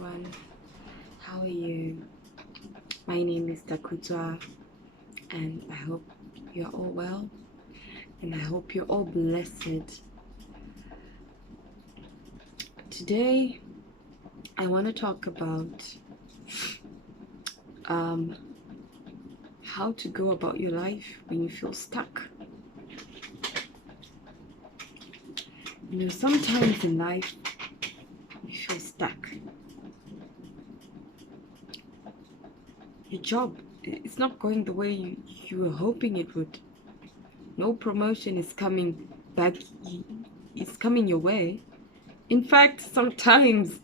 everyone. How are you? My name is Takutwa, and I hope you're all well, and I hope you're all blessed. Today, I want to talk about how to go about your life when you feel stuck. Sometimes in life, you feel stuck. Your job, it's not going the way you were hoping it would. No promotion is coming back, it's coming your way. In fact, sometimes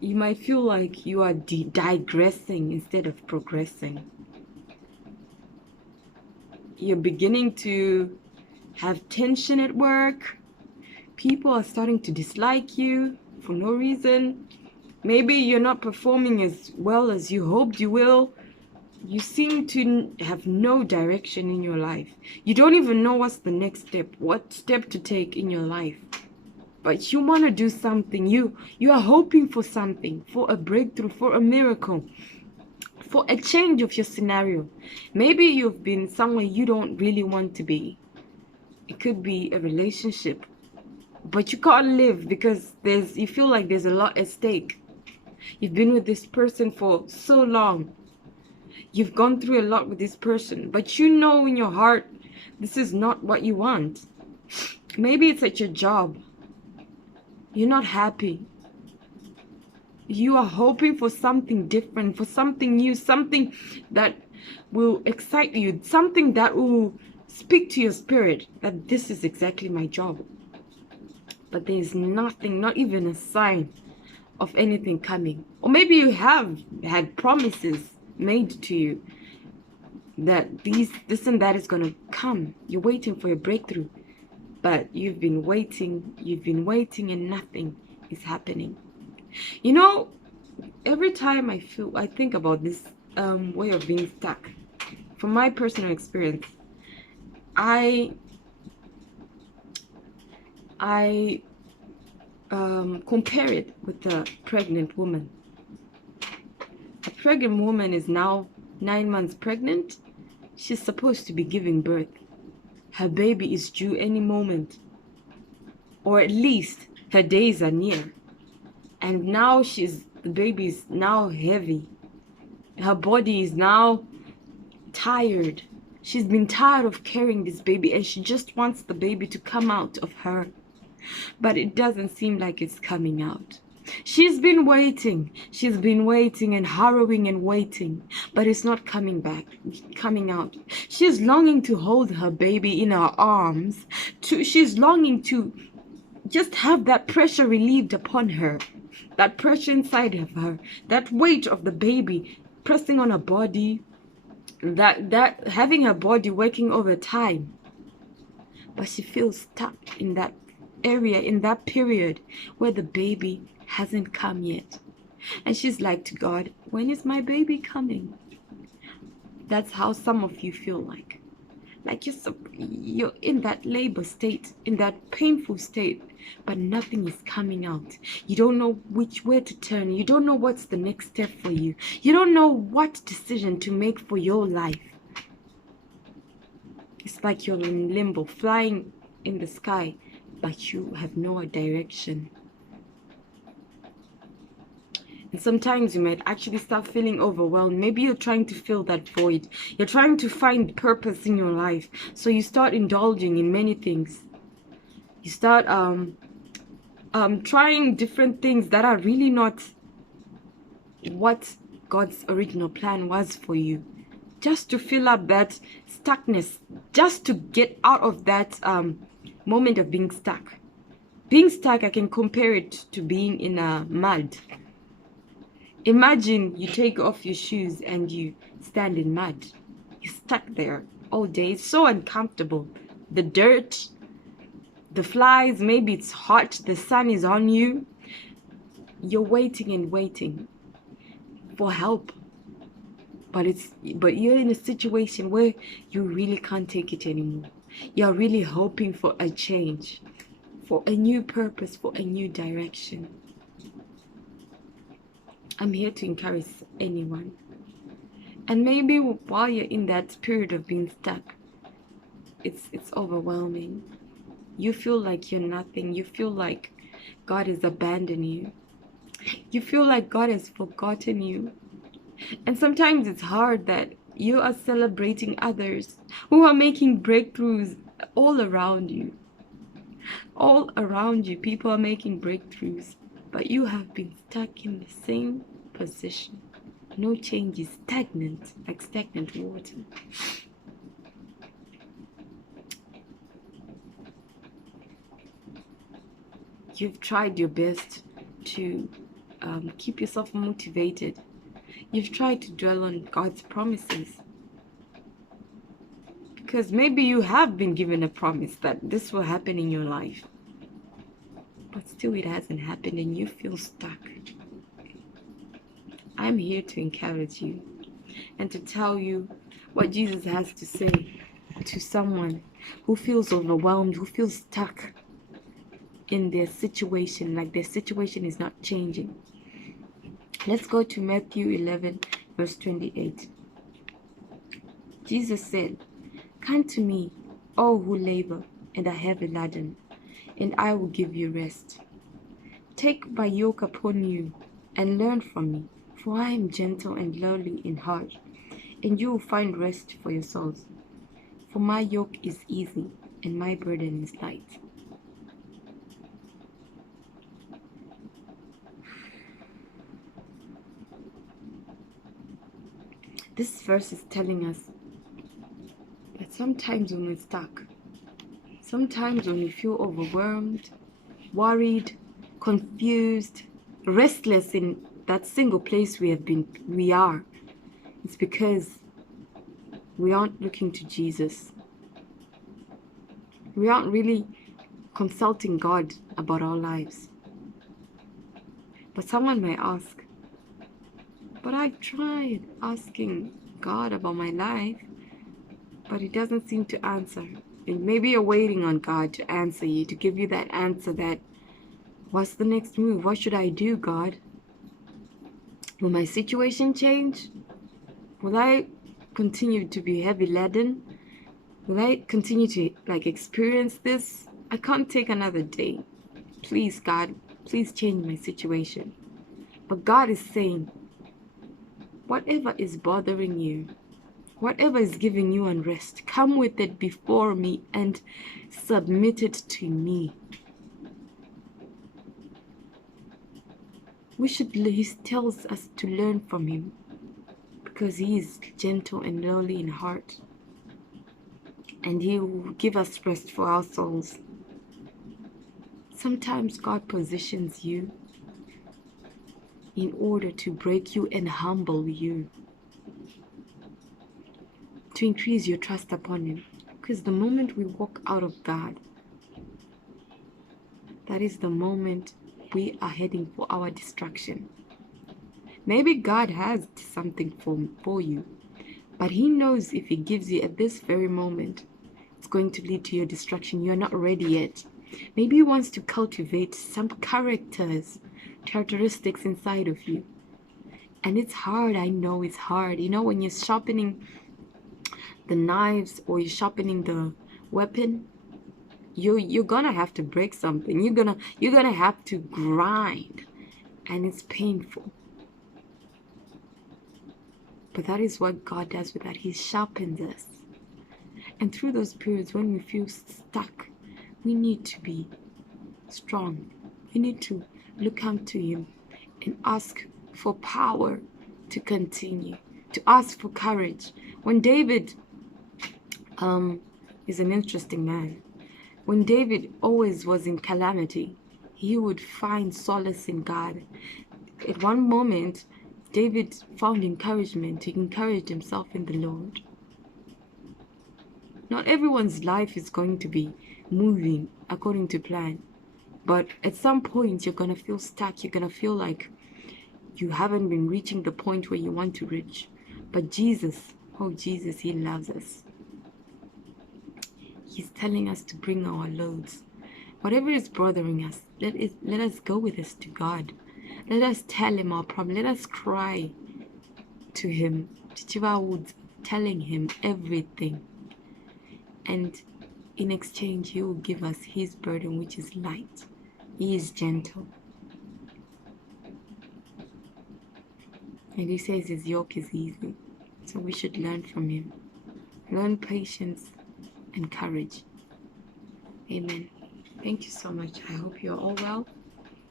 you might feel like you are digressing instead of progressing. You're beginning to have tension at work. People are starting to dislike you for no reason. Maybe you're not performing as well as you hoped you will. You seem to have no direction in your life. You don't even know what's the next step, what step to take in your life. But you want to do something. You are hoping for something, for a breakthrough, for a miracle, for a change of your scenario. Maybe you've been somewhere you don't really want to be. It could be a relationship, but you can't live because you feel like there's a lot at stake. You've been with this person for so long. You've gone through a lot with this person, but you know in your heart this is not what you want. Maybe it's at your job. You're not happy. You are hoping for something different, for something new, something that will excite you, something that will speak to your spirit that this is exactly my job. But there is nothing, not even a sign of anything coming. Or maybe you have had promises made to you that this and that is going to come. You're waiting for a breakthrough, but you've been waiting, and nothing is happening. Every time I think about this way of being stuck, from my personal experience, I compare it with a pregnant woman. A pregnant woman is now 9 months pregnant. She's supposed to be giving birth. Her baby is due any moment, or at least her days are near. And now the baby is now heavy. Her body is now tired. She's been tired of carrying this baby, and she just wants the baby to come out of her. But it doesn't seem like it's coming out. She's been waiting and harrowing and waiting, but it's not coming out. She's longing to hold her baby in her arms. She's longing to just have that pressure relieved upon her, that pressure inside of her, that weight of the baby pressing on her body, that having her body working overtime. But she feels stuck in that area, in that period where the baby hasn't come yet. And she's like to God, when is my baby coming? That's how some of you feel like you're in that labor state, in that painful state, but nothing is coming out. You don't know which way to turn. You don't know what's the next step for you. You don't know what decision to make for your life. It's like you're in limbo, flying in the sky, but you have no direction. And sometimes you might actually start feeling overwhelmed. Maybe you're trying to fill that void. You're trying to find purpose in your life. So you start indulging in many things. You start trying different things that are really not what God's original plan was for you. Just to fill up that stuckness. Just to get out of that moment of being stuck. Being stuck, I can compare it to being in a mud. Imagine you take off your shoes and you stand in mud. You're stuck there all day. It's so uncomfortable. The dirt, the flies, maybe it's hot, the sun is on you. You're waiting and waiting for help. But you're in a situation where you really can't take it anymore. You're really hoping for a change, for a new purpose, for a new direction. I'm here to encourage anyone. And maybe while you're in that period of being stuck, it's overwhelming. You feel like you're nothing. You feel like God has abandoned you. You feel like God has forgotten you. And sometimes it's hard that you are celebrating others who are making breakthroughs all around you. All around you, people are making breakthroughs, but you have been stuck in the same position. No change, is stagnant, like stagnant water. You've tried your best to keep yourself motivated. You've tried to dwell on God's promises. Because maybe you have been given a promise that this will happen in your life. But still it hasn't happened and you feel stuck. I'm here to encourage you and to tell you what Jesus has to say to someone who feels overwhelmed, who feels stuck in their situation, like their situation is not changing. Let's go to Matthew 11, verse 28. Jesus said, "Come to me, all who labor and are heavy laden, and I will give you rest. Take my yoke upon you and learn from me, for I am gentle and lowly in heart, and you will find rest for your souls. For my yoke is easy and my burden is light." This verse is telling us that sometimes when we're stuck, sometimes when we feel overwhelmed, worried, confused, restless in that single place we are, it's because we aren't looking to Jesus. We aren't really consulting God about our lives. But someone may ask, but I tried asking God about my life, but He doesn't seem to answer. And maybe you're waiting on God to answer you, to give you that answer that, what's the next move? What should I do, God? Will my situation change? Will I continue to be heavy laden? Will I continue to experience this? I can't take another day. Please, God, please change my situation. But God is saying, whatever is bothering you, whatever is giving you unrest, come with it before me and submit it to me. He tells us to learn from Him because He is gentle and lowly in heart, and He will give us rest for our souls. Sometimes God positions you in order to break you and humble you, to increase your trust upon Him. Because the moment we walk out of God, that is the moment we are heading for our destruction. Maybe God has something for you, but He knows if He gives you at this very moment, it's going to lead to your destruction. You're not ready yet. Maybe He wants to cultivate some characteristics inside of you. And it's hard. I know it's hard. You know, when you're sharpening the knives or you're sharpening the weapon, you're gonna have to break something. You're gonna have to grind, and it's painful. But that is what God does with that. He sharpens us. And through those periods when we feel stuck, we need to be strong. We need to look unto Him and ask for power to continue, to ask for courage. When David is an interesting man. When David always was in calamity, he would find solace in God. At one moment, David found encouragement. He encouraged himself in the Lord. Not everyone's life is going to be moving according to plan. But at some point, you're going to feel stuck. You're going to feel like you haven't been reaching the point where you want to reach. But Jesus, oh Jesus, He loves us. He's telling us to bring our loads. Whatever is bothering us, let us go with us to God. Let us tell him our problem. Let us cry to him. Chichiva Woods, telling him everything. And in exchange, he will give us his burden, which is light. He is gentle. And he says his yoke is easy. So we should learn from him. Learn patience and courage. Amen. Thank you so much. I hope you're all well.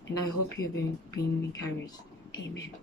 And I hope you've been encouraged. Amen.